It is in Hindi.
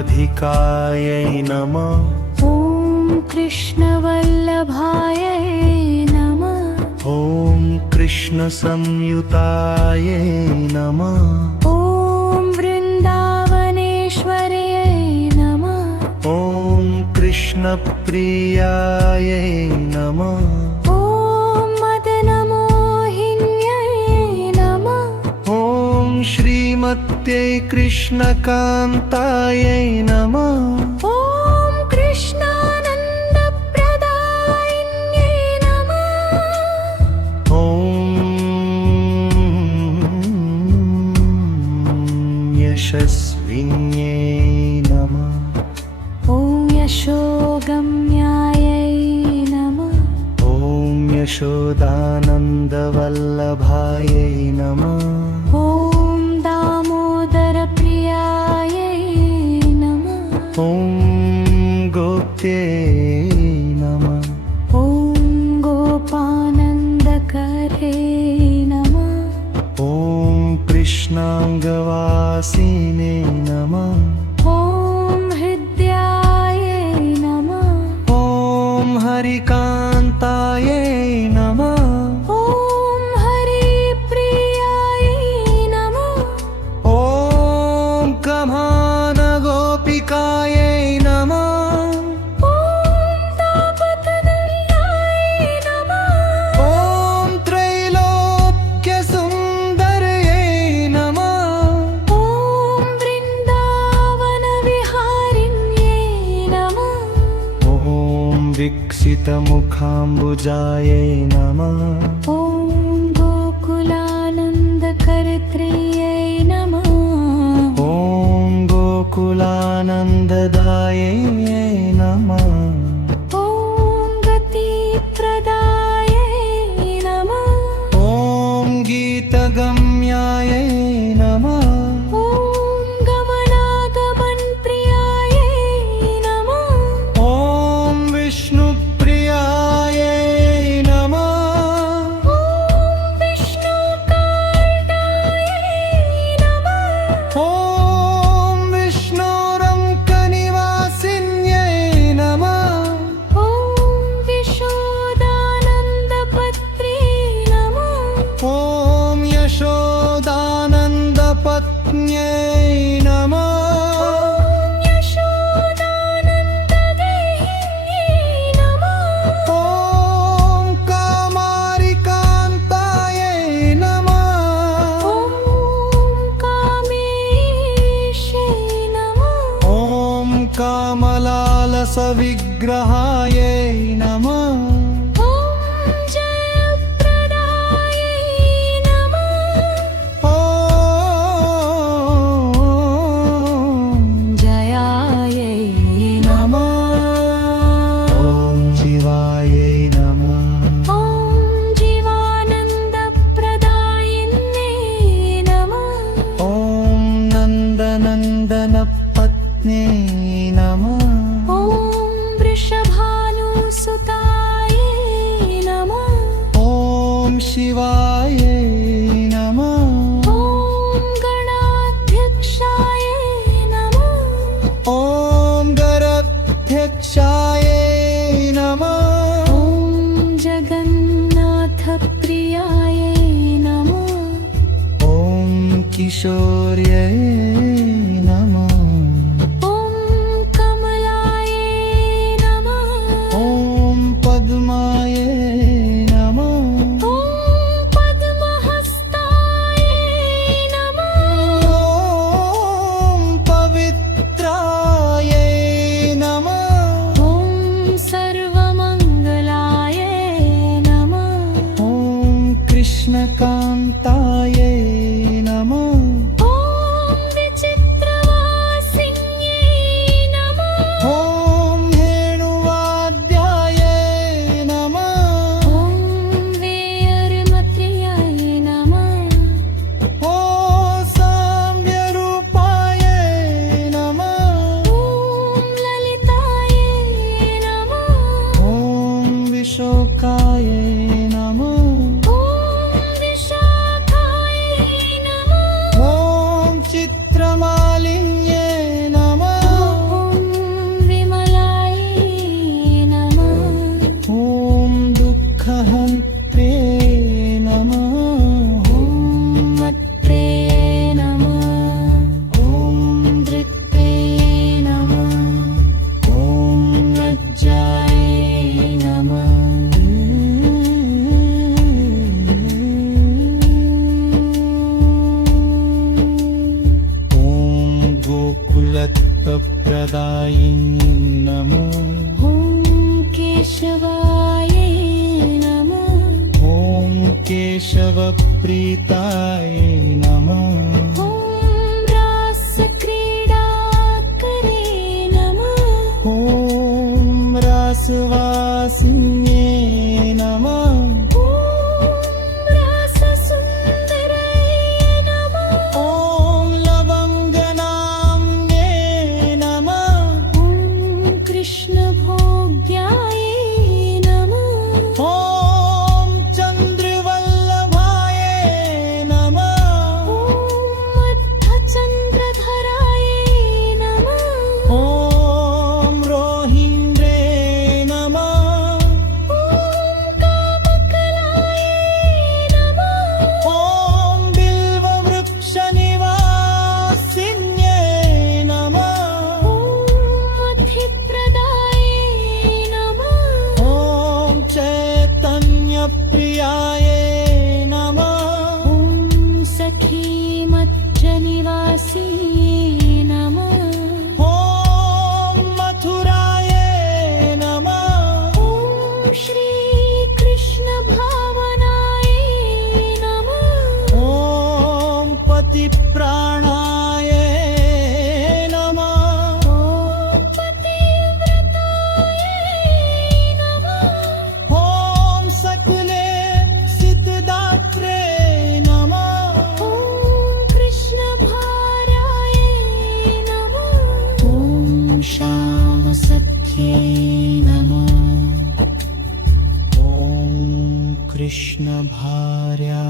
राधिकायै नमः। ॐ कृष्णवल्लभायै नमः। ॐ कृष्णसंयुतायै नमः। ॐ वृन्दावनेश्वर्यै नमः। ॐ कृष्णप्रियायै नमः। ॐ मदनमोहिन्यै नमः। ॐ श्रीमत्यै कृष्णकान्तायै नमः। ॐ कृष्णानन्दप्रदायिन्यै नमः। ॐ यशस्विन्यै नमः। ॐ यशोगम्यायै नमः। ॐ यशोदानन्दवल्लभायै नमः। ॐ दामोदरप्रियायै नमः। ॐ गोप्त्यै नमः। ॐ गोपानन्दकरे नमः। ॐ कृष्णाङ्गवासिने नमः। ॐ हृद्यायै नमः। ॐ हरिकान्तायै नमः। ॐ हरिप्रियायै नमः। ॐ कमानगोपिकायै नमः। ॐ तापतनयायै नमः। ॐ त्रैलोक्यसुन्दर्यै नमः। ॐ वृन्दावनविहारिण्यै नमः। ॐ विकसितमुखाम्बुजायै नमः। ॐ गोकुलानन्दकर्त्र्यै नमः। ॐ गोकुलानन्ददायै नमः। ॐ गतिप्रदायै नमः। ॐ गीतगम्यायै नमः। ॐ गमनागमनप्रियायै नमः। ॐ विष्णुप्रियायै नमः। ॐ विष्णुकार्तायै नमः। ॐ विष्णुरङ्कनिवासिन्यै नमः। ॐ विशोदानन्दपत्रे नमः। ॐ यशोदानन्दपत्न्यै नमः। ॐ यशोदानन्ददेहिन्यै नमः। ॐ कामारिकान्तायै नमः। ॐ कामेश्यै नमः। ॐ कामलालसविग्रहायै नमः। ॐ जयप्रदायै नमः। ॐ जयायै नमः। ॐ शिवायै नमः। ॐ जीवानन्दप्रदायिन्यै नमः। ॐ नन्दनन्दनपत्न्यै नमः। ॐ वृषभानुसुतायै नमः। ॐ शिवायै नमः। ॐ गणाध्यक्षायै नमः। ॐ गराध्यक्षायै नमः। ॐ जगन्नाथप्रियायै नमः। ॐ किशोर्यै नमः। ॐ कमलायै नमः। ॐ पद्मायै नमः। ॐ पद्महस्तायै नमः। ॐ पवित्रायै नमः। ॐ सर्वमङ्गलायै नमः। ॐ कृष्णकान्तायै नमः। ॐ विचित्रवासिन्यै नमः। ॐ वेणुवाद्यायै नमः। ॐ वेयर्मप्रियायै नमः। ॐ साम्यरूपायै नमः। ॐ ललितायै नमः। ॐ विशोकायै नमः। ॐ विशाखायै नमः। ॐ चित्रमालिन्यै नमः। केशवप्रीताय नमः ॐ रासक्रीडा करे नमः ॐ रासवासिन्ये नमः ॐ राससुन्दराय नमः ॐ लवङ्गनाम्ये नमः ॐ कृष्णभोग्याय नमः ॐ चन्द्रवल्लभाय नमः ॐ मध्वचन्द्रधराय नमः ॐ रोहिन्द्रे नमः ॐ कामकलाय नमः ॐ बिल्ववृक्षनिवासिन्ये नमः ॐ मथिप्रदाय नमः ॐ चैतन्यप्रियाय नमः ॐ सखीमज्जनिवासी नमः ॐ मथुराय नमः ॐ श्रीकृष्णभावनाय नमः ॐ पतिप्राणाय नमः ॐ पतिव्रताय नमः ॐ सकले सिद्धदात्रे नमः ॐ कृष्णभार्याय नमः ॐ श्यामसख्ये नमः ॐ कृष्णभार्याय